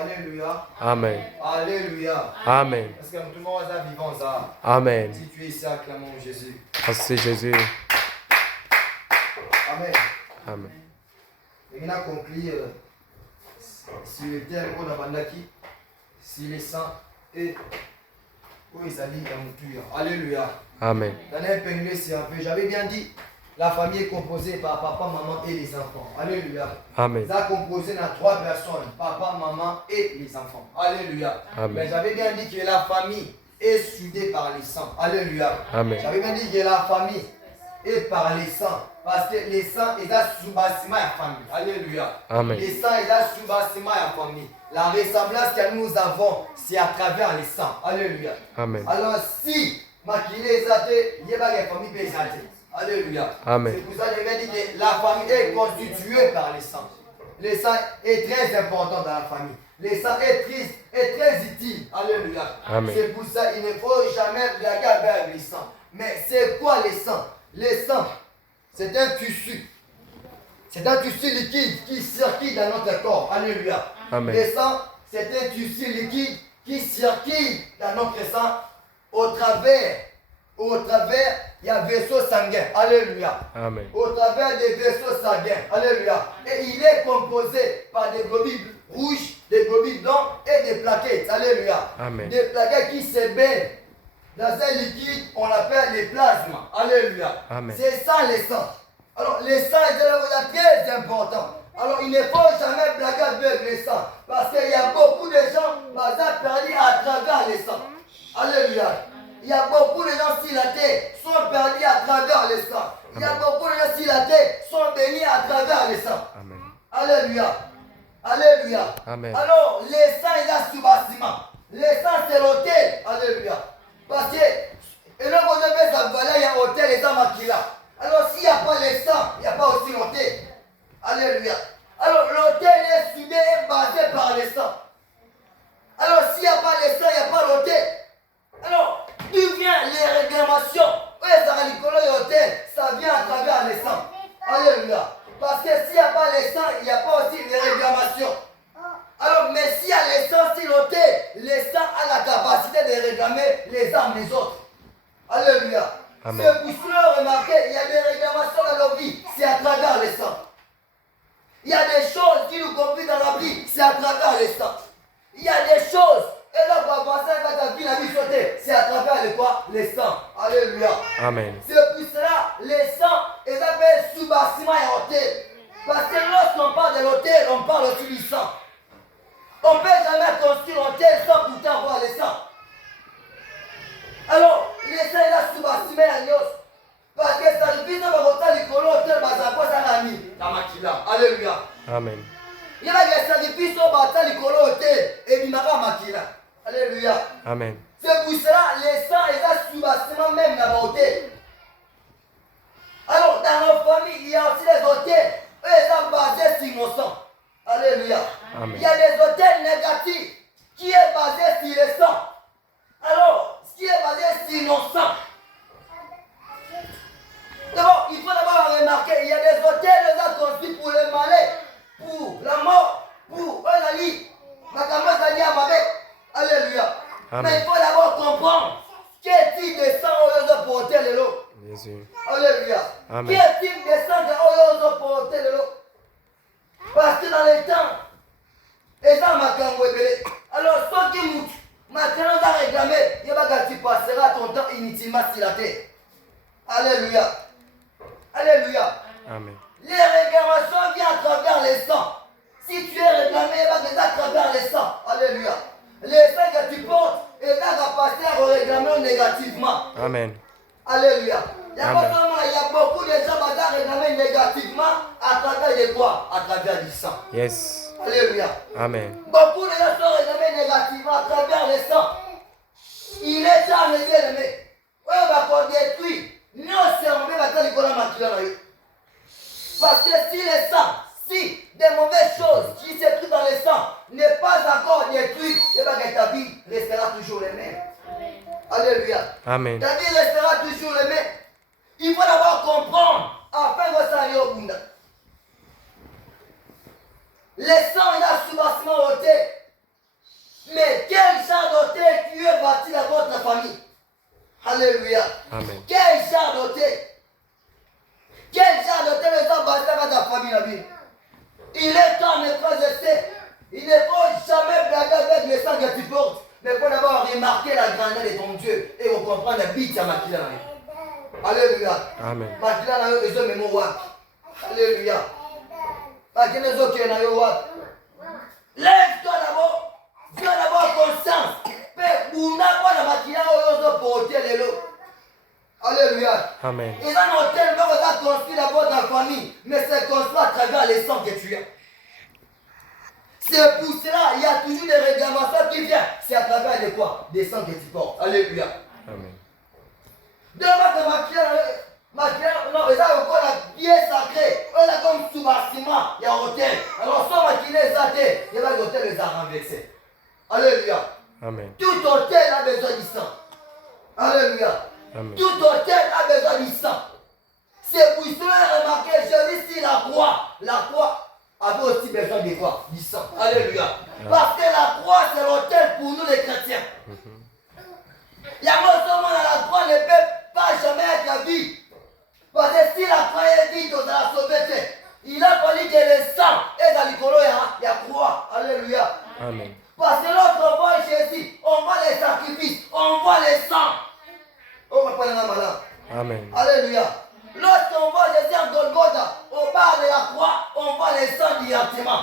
Alléluia. Amen. Alléluia. Amen. Parce que tout le monde est vivant ça. Amen. Si tu es ici, acclamons Jésus. Merci Jésus. Amen. Amen. Et on a conclu sur le terme qu'on a bandaki, si les saints et où ils allaient dans le tueur. Alléluia. Amen. Dans un peigneux, c'est un peu. J'avais bien dit, la famille est composée par papa, maman et les enfants. Alléluia. Amen. Ça a composé dans 3 personnes, papa, maman et les enfants. Alléluia. Amen. Mais j'avais bien dit que la famille est soudée par les sangs. Alléluia. Amen. J'avais bien dit que la famille est par les sangs. Parce que les sangs, ils ont sous-bâtiment à la famille. Alléluia. Amen. Les sangs, ils ont sous-bâtiment à la famille. La ressemblance que nous avons, c'est à travers les sangs. Alléluia. Amen. Alors si, maquillé, il n'y a pas de famille pesante. Alléluia. Amen. C'est pour ça que je vais dire que la famille est constituée par les sangs. Le sang est très important dans la famille. Le sang est très utile. Alléluia. Amen. C'est pour ça qu'il ne faut jamais blaguer avec les sangs. Mais c'est quoi les sangs? Les sangs, c'est un tissu. C'est un tissu liquide qui circule dans notre corps. Alléluia. Amen. Le sang, c'est un tissu liquide qui circule dans notre sang au travers, il y a vaisseau sanguin. Alléluia. Amen. Au travers des vaisseaux sanguins. Alléluia. Et il est composé par des globules rouges, des globules blancs et des plaquettes. Alléluia. Amen. Des plaquettes qui se baignent dans un liquide, on l'appelle les plasmas. Alléluia. Amen. C'est ça le sang. Alors, le sang est très important. Alors, il ne faut jamais blaguer avec le sang. Parce qu'il y a beaucoup de gens qui sont perdus à travers le sang. Alléluia. Il y a beaucoup de gens sur la terre sont perdus à travers le sang. Il y a beaucoup de gens sur la terre sont bénis à travers le sang. Amen. Alléluia. Alléluia. Amen. Alors, le sang, il a sous-bâtiment. Le sang, c'est l'autel. Alléluia. Parce que, et là, vous avez ça, voilà, il y a l'autel et ça, maquilla. Alors, s'il n'y a pas le sang, il n'y a pas aussi l'autel. Alléluia. Alors, l'autel est soudé et basé par le sang. Alors, s'il n'y a pas le sang, il n'y a pas l'autel. Alors, d'où vient les réclamations? Oui, ça va l'autel, ça vient à travers le sang. Alléluia. Parce que s'il n'y a pas le sang, il n'y a pas aussi les réclamations. Alors, mais s'il y a le sang sur l'autel, le sang a la capacité de réclamer les âmes des autres. Alléluia. Amen. C'est pour cela, remarquez, il y a des réclamations dans nos vies, c'est à travers le sang. Il y a des choses qui nous compliquent dans la vie, c'est à travers le sang. Il y a des choses, et là, pour avancer quand ta vie, la vie sauter, c'est à travers le quoi? Le sang. Alléluia. Amen. C'est pour cela, le sang est appelé sous-bâtiment et hôtel. Parce que lorsqu'on parle de l'hôtel, on parle aussi du sang. On ne peut jamais construire l'hôtel sans pourtant avoir le sang. Alors, le sang est là sous-bâtiment et agnos. Parce que ça ne vise pas autant les colons, l'hôtel, mais ça passe à l'ami. La maquilla. Alléluia. Amen. Il y a des sacrifices au bâtiment, les colons, l'hôtel, et il n'y a pas maquilla. Alléluia. Amen. C'est pour cela, les sangs est là sous-bâtiment même dans l'hôtel. Alors, dans nos familles, il y a aussi des hôtels. Eux, ils sont basés sur nos sang. Alléluia. Amen. Il y a des hôtels négatifs qui est basé sur le sang. Alors, ce qui est basé sur nos sangs. D'abord, il faut d'abord remarquer, il y a des hôtels qui sont construits pour le malais, pour la mort, pour la vie. Alléluia. Amen. Mais il faut d'abord comprendre quel type de sang on a porté le lot. Jésus. Alléluia. Amen. Quel type de sang on a porté le lot. Parce que dans les temps, et ça m'a camoué. Alors, ceux qui moutent, maintenant, on a réclamé, il va que tu passeras ton temps inutilement sur la terre. Alléluia. Alléluia. Amen. Les réclamations viennent à travers les sangs. Si tu es réclamé, il va que à travers les sangs. Alléluia. Les sangs que tu portes, il va capacité à réclamer négativement. Amen. Alléluia. Il y a Amen. beaucoup de gens qui vont réclamer négativement à travers de quoi? À travers du sang. Yes. Alléluia. Amen. Beaucoup de gens sont réclamés négativement à travers le sang. Il est ça, mes bien-aimés. Oui, on va qu'on détruit. Non, c'est un peu maintenant qu'il y a maquillage. Parce que si le sang, si des mauvaises choses qui se trouvent dans le sang n'est pas encore détruit, et bien que ta vie restera toujours la même. Alléluia. Amen. Ta vie restera toujours la même. Il faut d'abord comprendre afin que ça aille au bout. Le sang est là sous bâtiment ôté. facile à votre famille. Alléluia. Amen. Quel genre d'hôtel? Quel genre d'hôtel les gens basent dans ta famille la vie? Il est temps, mes frères et sœurs. Il ne faut jamais blaguer avec les sangs que tu portes. Mais il faut d'abord remarquer la grandeur de ton Dieu et vous comprendre la bite à Makila. Alléluia. Amen. Makila n'a eu besoin de mes mots. Alléluia. Makila n'a eu besoin de mots. Lève-toi d'abord. Dieu d'abord conscience. Mais vous n'avez pas de Makila pour hôtel et l'eau. Alléluia. Amen. Ils ont un hôtel, mais on a construit d'abord ta famille. Mais c'est construit à travers les sangs que tu as. C'est pour cela, il y a toujours des réclamations qui viennent. C'est à travers de quoi? Des sangs que tu portes. Alléluia. Amen. Devant que non, ils ont encore la pièce sacrée. On a comme sous-bâtiment, il y a un hôtel. Alors, sans maquiller les athées, il y a l'hôtel les a renversés. Alléluia. Amen. Tout hôtel a besoin du sang. Alléluia. Amen. Tout hôtel a besoin du sang. C'est pour cela, remarquez, Jésus sur la croix avait aussi besoin de quoi? Du sang. Alléluia. Parce que la croix, c'est l'autel pour nous les chrétiens. Il y a moi seulement à la croix ne peut pas jamais être vie. Parce que si la croix est vide, on a sauvé. Il a fallu que le sang est dans l'écolo, il y a croix. Alléluia. Amen. Parce que lorsqu'on voit Jésus, on voit les sacrifices, on voit les sangs. On va pas malade. Amen. Alléluia. Lorsqu'on voit Jésus en Golgotha, on parle de la croix, on voit les sangs directement.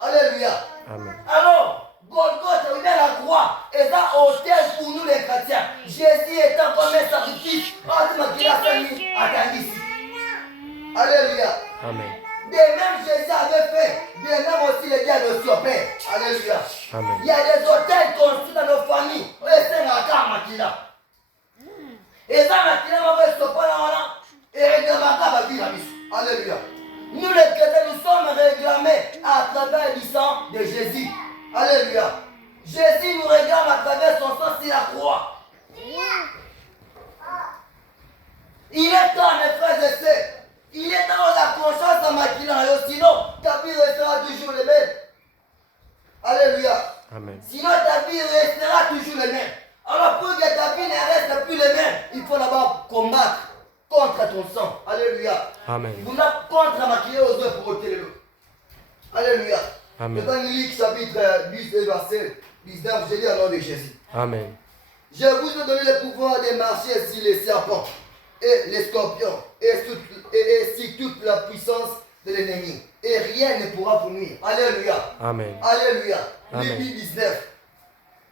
Alléluia. Amen. Alors, Golgotha, il est la croix, et ça hôtel pour nous les chrétiens. Jésus étant comme un sacrifice, qui a attendu ici. Alléluia. Amen. De même Jésus avait fait, de même aussi les dieux de son Père. Alléluia. Amen. Il y a des hôtels construits dans nos familles. C'est la carte Makila. Et ça, Makila va faire ce point-là. Et réclamata va vivre à Miss. Alléluia. Nous les chrétiens, nous sommes réclamés à travers du sang de Jésus. Alléluia. Jésus nous réclame à travers son sang sur la croix. Il est temps, mes frères et sœurs. Il est temps de la conscience à Makila. Sinon, ta vie restera toujours le même. Alléluia. Amen. Sinon, ta vie restera toujours le même. Alors, pour que ta vie ne reste plus le même, il faut d'abord combattre contre ton sang. Alléluia. Amen. Vous n'avez contre maquiller aux œuvres pour ôter le. Alléluia. Amen. Dans Luc chapitre 10 et verset 19, je lis au nom de Jésus. Amen. Je vous ai donné le pouvoir de marcher sur les serpents et les scorpions et sur toute la puissance de l'ennemi. Et rien ne pourra vous nuire. Alléluia. Amen. Alléluia. Amen. Luc 19.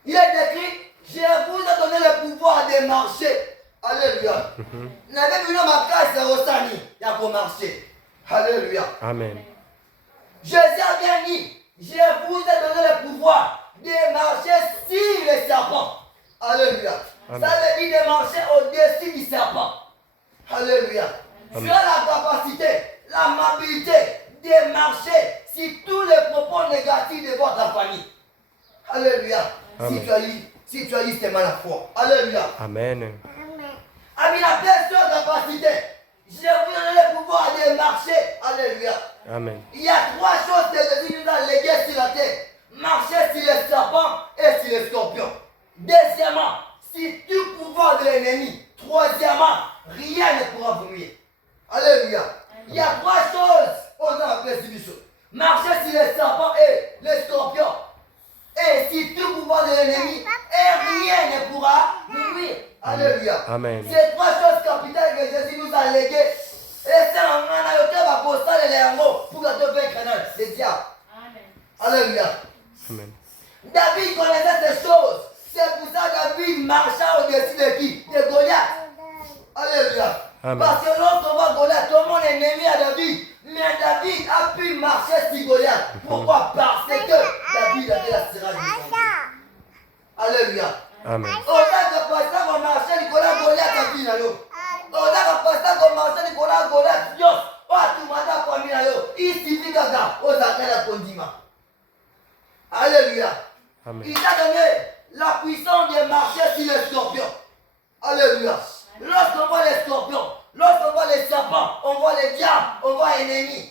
Il est écrit, je vous ai donné le pouvoir de marcher. Alléluia. N'avez vu ma classe Rosani, il y a pour marcher. Alléluia. Amen. Jésus a bien dit, je vous ai donné le pouvoir de marcher sur les serpents. Alléluia. Amen. Ça veut dire de marcher au-dessus du serpent. Alléluia. Tu as la capacité, la mobilité de marcher sur tous les propos négatifs de votre famille. Alléluia. Amen. Si tu as justement la foi. Alléluia. Amen. Amis, la personne capacité. Je vous donne le pouvoir de marcher. Alléluia. Amen. Il y a trois choses que Jésus nous a léguées sur la terre. Marcher sur les serpents et sur les scorpions. Deuxièmement, sur tout pouvoir de l'ennemi. Troisièmement, rien ne pourra vous nuire. Alléluia. Il y a trois choses. On a appelé sur marcher sur les serpents et les scorpions. Et sur tout pouvoir de l'ennemi. Et rien ne pourra nous nuire. Alléluia. Amen. C'est trois choses capitales que Jésus nous a léguées. Et c'est un qui va poster les langues pour que tu vaincre le diable. Alléluia. Amen. David connaissait ces choses. C'est pour ça que David marchait au-dessus de qui? De Goliath. Alléluia. Amen. Parce que lorsqu'on voit Goliath, tout le monde est ennemi à David. Mais David a pu marcher sur Goliath. Pourquoi? Parce que David avait la sirage de son Dieu. Alléluia. Amen. On a capacité de marcher Nicolas Goliath à Pinalo. On a capacité de marcher Nicolas Goliath. Dios, on a tout le monde à Pinalo. Il suffit que ça, on a fait condiment. Alléluia. Amen. Il t'a donné la puissance de marcher sur les scorpions. Alléluia. Lorsqu'on voit les scorpions, lorsqu'on voit les serpents, on voit les diables, on voit l'ennemi.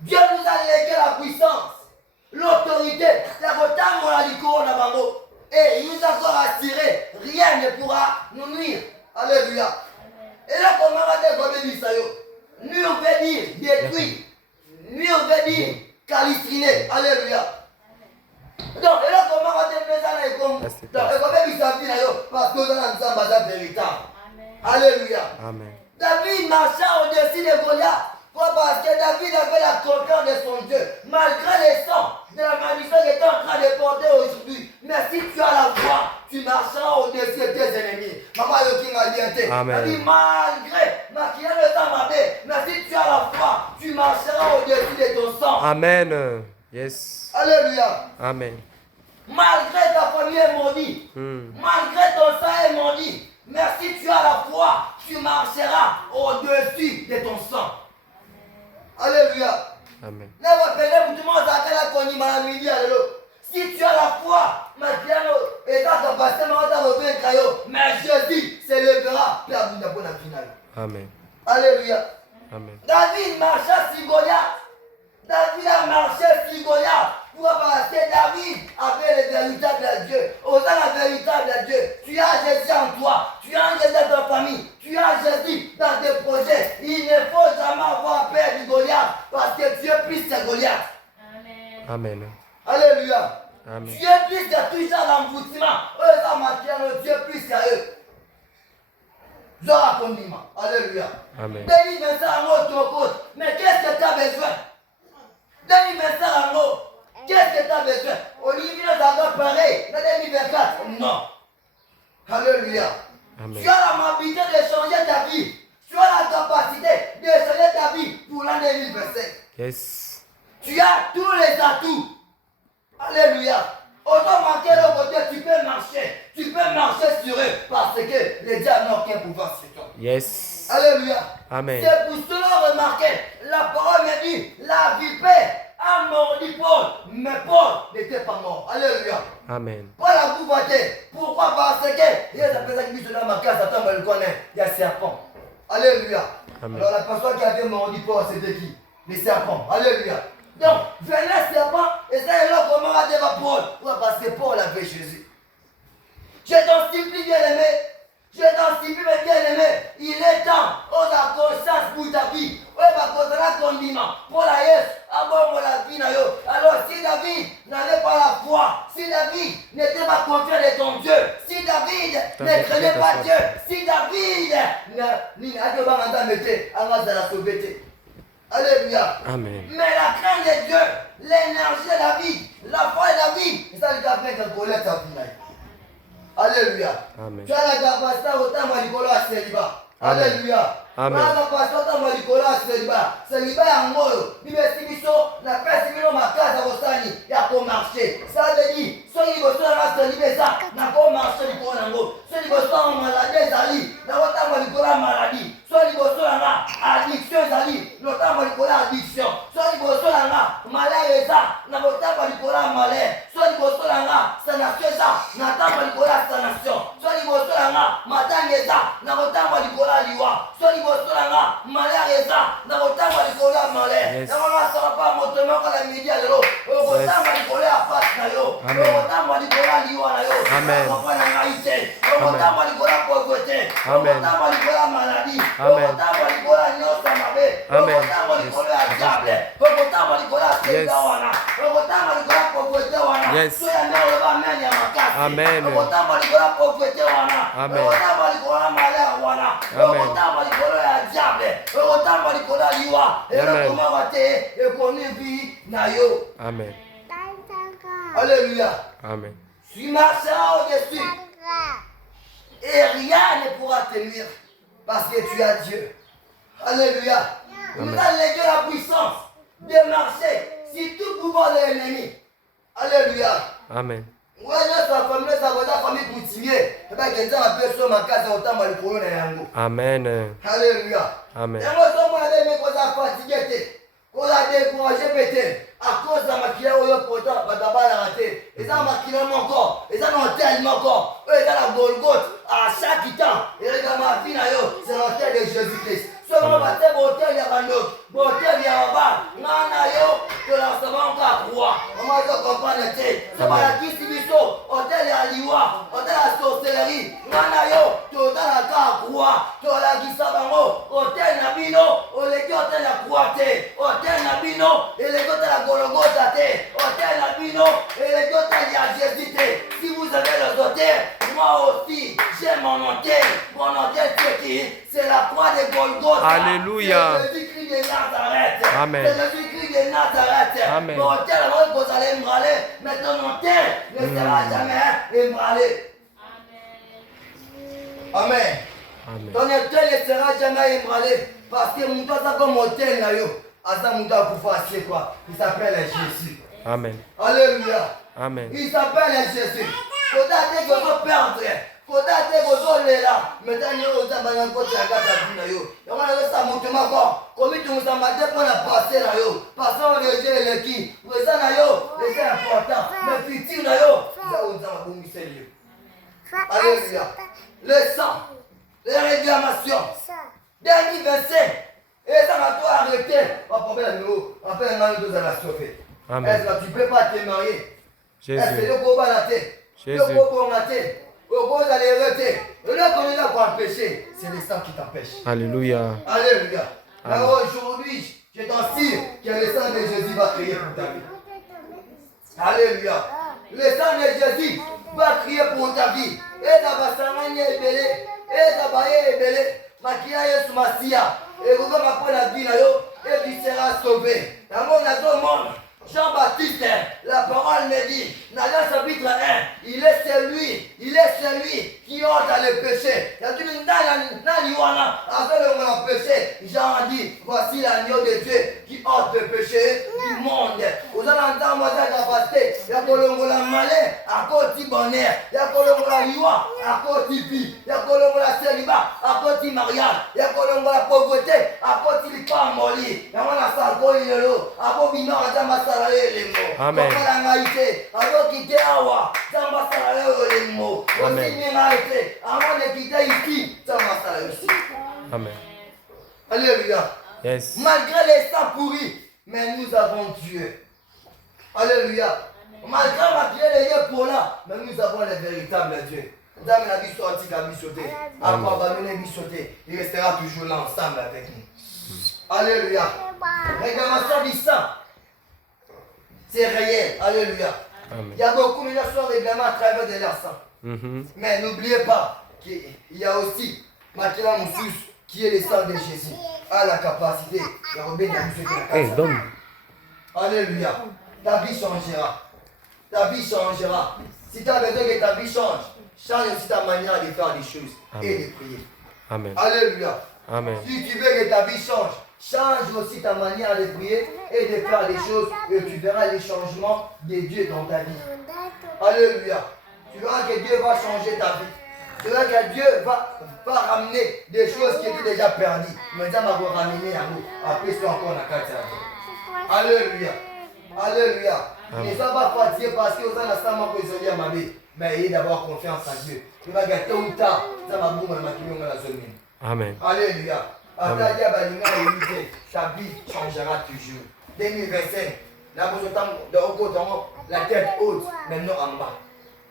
Dieu nous a légué la puissance, l'autorité. C'est autant qu'on a dit qu'on a bango. Et il nous a encore Alléluia. Et là, comment on va dire ça? Mur veut dire détruit. Mur veut dire calistriner. Alléluia. Donc, et là, comment on va dire ça? Donc, et comment dire ça? Parce que nous avons un véritable. Alléluia. Amen. David marcha au-dessus de Goliath. Parce que David avait la confiance de son Dieu. Malgré les sons de la malédiction qu'il est en train de porter aujourd'hui. Mais si tu as la foi, tu marcheras au-dessus de tes ennemis. Maman Yoki m'a dit, Amen. elle dit malgré ma qui a le temps m'appelle. Mais si tu as la foi, tu marcheras au-dessus de ton sang. Amen. Yes. Alléluia. Amen. Malgré ta famille est maudite. Malgré ton sang est maudit. Mais si tu as la foi, tu marcheras au-dessus de ton sang. Alléluia. Amen. Si tu as la foi, mais Jésus se lèvera. Amen. Alléluia. Amen. David marcha sur Goliath. David a marché sur Goliath. Pourquoi? Parce que David avait le véritable Dieu. Osant la véritable Dieu. Tu as Jésus en toi. Tu as Jésus dans ta famille. Tu as Jésus dans tes projets. Il ne faut jamais avoir peur du Goliath. Parce que Dieu plus que Goliath. Amen. Amen. Alléluia. Amen. Dieu plus que tout ça l'envoûtement. Eux, ça m'a Dieu plus qu'eux. Je raconte. Alléluia. Amen. David me sert en haut, ton côté. Mais qu'est-ce que tu as besoin? David me sert en haut. Qu'est-ce que tu as besoin? Olivier nous a pareil dans 2024. Non. Alléluia. Amen. Tu as l'amabilité de changer ta vie. Tu as la capacité de changer ta vie pour l'année 2025. Yes. Tu as tous les atouts. Alléluia. Autant manquer le côté, tu peux marcher. Tu peux marcher sur eux parce que les diables n'ont aucun pouvoir sur toi. Yes. Alléluia. Amen. C'est pour cela, remarquez, la parole me dit, la vipère a mordu Paul, mais Paul n'était pas mort. Alléluia. Amen. Pas la pauvreté. Pourquoi? Parce que, il y a des personnes qui sont dans ma case, attends, je le connais, il y a serpent. Alléluia. Amen. Alors la personne qui avait mordu Paul, c'était qui? Les serpents. Alléluia. Donc, venez les serpents, et ça est là comment on a dit à Paul. Pourquoi? Parce que Paul avait Jésus. Je t'en supplie, bien-aimé. Je t'en supplie, bien-aimé. Il est temps, on a conscience pour ta vie. On va continuer à condiment. Pour la yes, avant la vie. Alors, si David n'avait pas la foi, si David n'était pas confiant de ton Dieu, si David ne craignait pas Dieu, si David n'avait pas la sauveté. Alléluia. Amen. Mais la crainte de Dieu, l'énergie de la vie, la foi de la vie, c'est ça qui a fait que Goliath a fini. Alléluia. Amen. Tu as la capacité autant de Nicolas à célibat. Alléluia. Amen. Tu as la capacité autant de Nicolas à célibat. Célibat est en molo. Il me dit, la personne qui ma casa au Sani, il y a pour marcher. Ça veut dire, ceux qui vont faire célibat, ça, n'a pas marché du Congo. Ceux qui vont faire maladie, Zali, n'a pas Nicolas maladie. Ceux qui vont faire addiction, Zali, notamment Nicolas addiction. Ceux qui vont faire malheur, ça, n'a pas Nicolas malheur. Ceux qui vont faire sanation, ça, n'a pas Nicolas sanation. Ceux qui vont faire matanga, ça, n'a pas Nicolas liwa. Ceux qui vont faire malheur, ça, n'a pas Nicolas malheur. Yes. Ça sera pas motement quand la média de l'eau. Au temps, Nicolas a pas de nayo. Au temps, Nicolas liwa nayo. Amen. Au temps, Nicolas pauvreté. Au Amen. temps, Nicolas maladie. Au Amen. temps, Nicolas nyonsa mabe. Au Amen. temps, Nicolas diable. Au temps, Nicolas Yes. wana. Au temps, Nicolas pauvreté wana. Yes. So ya ndio ba meni ya makasi. Amen. Au temps, Nicolas pauvreté wana. Amen. Au temps, Nicolas malheur wana. Amen. Au temps, Nicolas ya diable. Au temps, Nicolas liwa. Et là Amen. comment va te et qu'on vie na yo. Amen. Alléluia. Amen. Tu marcheras au-dessus. Et rien ne pourra te nuire. Parce que tu as Dieu. Alléluia. Il nous a légué la puissance de marcher sur tout pouvoir de l'ennemi. Alléluia. Amen. Ouais, notre famille, ça va la famille coutumier. Et bien, quelqu'un a besoin de ma case autant de l'Écoulon et Yango. Amen. Alléluia. Amen. Et moi, je suis allé fatigué. On a découragé peut-être à cause de la maquillage au pourtant, d'abord la raté. Et ça, maquillage encore. Et ça, non, tellement encore. Eux, dans la Golgothe, à chaque temps. Et regarde ma fille, c'est l'hôtel de Jésus-Christ. Seulement, ma tête, l'hôtel, il y a un autre. L'hôtel, il y a un bas. Nana, yo, que l'enseignement, on va croire. On va comprendre, c'est pas la distribution. Hôtel, il y a l'Iwa. Hôtel, la sorcellerie. Nana, yo, que dans la croix. Alléluia. C'est Jésus-Christ de Nazareth. Amen. C'est Jésus-Christ de Nazareth. Amen. Mon hôtel, avant que vous allez ébranler, mais ton hôtel ne sera jamais ébranlé. Amen. Amen. Ton hôtel ne sera jamais ébranlé. Parce que mon ça comme hôtel là yo. Asa mon pour faire quoi? Il s'appelle Jésus. Amen. Alléluia. Amen. Il s'appelle Jésus. Faut dater que vous perdre. Faut dater que vous allez là. Maintenant, il y a aux abandons côté à la cabine. Et on a ça monter ma corps. Comme tu nous as maté pour la passer là yo. Passons le Dieu et le qui. Vous êtes là yo. C'est important. Mais futur là yo. Ça vous a boumé sérieux. Alléluia. Le sang. Les réclamations. Dernier verset. Et ça va toi arrêter. Pas problème nous. Après on a deux à la sauver. Amen. Est-ce que tu peux pas te marier? Jésus. Est-ce que le combat la tête? Le combat la tête. Le combat d'aller arrêter. Le là qu'on est là pour empêcher, c'est le sang qui t'empêche. Alléluia. Alléluia. Amen. Alors aujourd'hui, je t'en tire que le sang de Jésus va crier pour ta vie. Alléluia. Le sang de Jésus va crier pour ta vie. Et ta basangani est belé. Et ta baye est belé. Makia Yesu Masia. Et vous allez prendre la vie là et tu seras sauvé. Dans mon monde. Jean-Baptiste, la parole me dit, dans le chapitre 1, il est celui qui ôte le péché. Il y a tout le monde dans l'Iwana, avec le péché. Jean a dit, voici l'agneau de Dieu qui ôte le péché du monde. Vous allez entendre moi ça passer. Il y a la malin à cause du bonheur. Il y a la loi à cause du vie. Il y a la célibat à cause du mariage. Il y a la pauvreté à cause du pas moli. Il y a la sango yelo à cause du nord de ma Amen. Amen. Alléluia. Yes. Malgré les sangs pourris, mais nous avons Dieu. Alléluia. Malgré les yeux pour là, mais nous avons le véritable Dieu. Dame la vie sortie, la vie sautée. Encore va venir vie sauter. Il restera toujours là ensemble avec nous. Alléluia. Réclamation du sang. C'est réel. Alléluia. Amen. Il y a beaucoup de gens réclamant à travers de leur sang. Mais n'oubliez pas qu'il y a aussi Makila Moussous qui est le sang de Jésus. A la capacité de remettre la musique de la donne. Alléluia. Ta vie changera. Ta vie changera. Si tu as besoin que ta vie change, change aussi ta manière de faire des choses et de prier. Amen. Alléluia. Amen. Si tu veux que ta vie change, change aussi ta manière de prier et de faire des choses et tu verras les changements de Dieu dans ta vie. Alléluia. Tu verras que Dieu va changer ta vie. Tu verras que Dieu va ramener des choses qui étaient déjà perdues. Maintenant, il va ramener à nous. Après, c'est encore la carte. Alléluia. Alléluia. Ne sois pas fatigué parce que vous avez la salle pour isoler ma vie. Mais ayez d'abord confiance en Dieu. Tu vas gâter ou tard. Ça va boum, la zone. Amen. Alléluia. Ta vie changera toujours. 2025, la tête haute, maintenant en bas.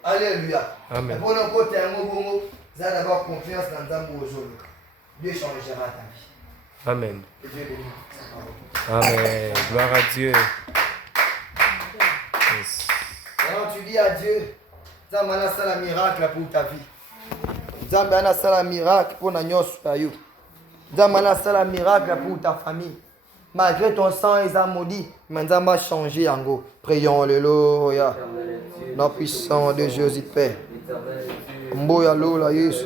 Alléluia. Amen. Pour nos côtés, vous allez avoir confiance dans ta aujourd'hui. Dieu changera ta vie. Amen. Que Dieu bénisse. Amen. Gloire à Dieu. Yes. Alors tu dis à Dieu, Zambana sala miracle pour ta vie. Zambana sala miracle pour la nyos payu. Zambana sala miracle pour ta famille. Malgré ton sang et sa maudit, maintenant va changer en go. Prions, alléluia. Nom puissant de Jésus Père. Mboya lola Yesu.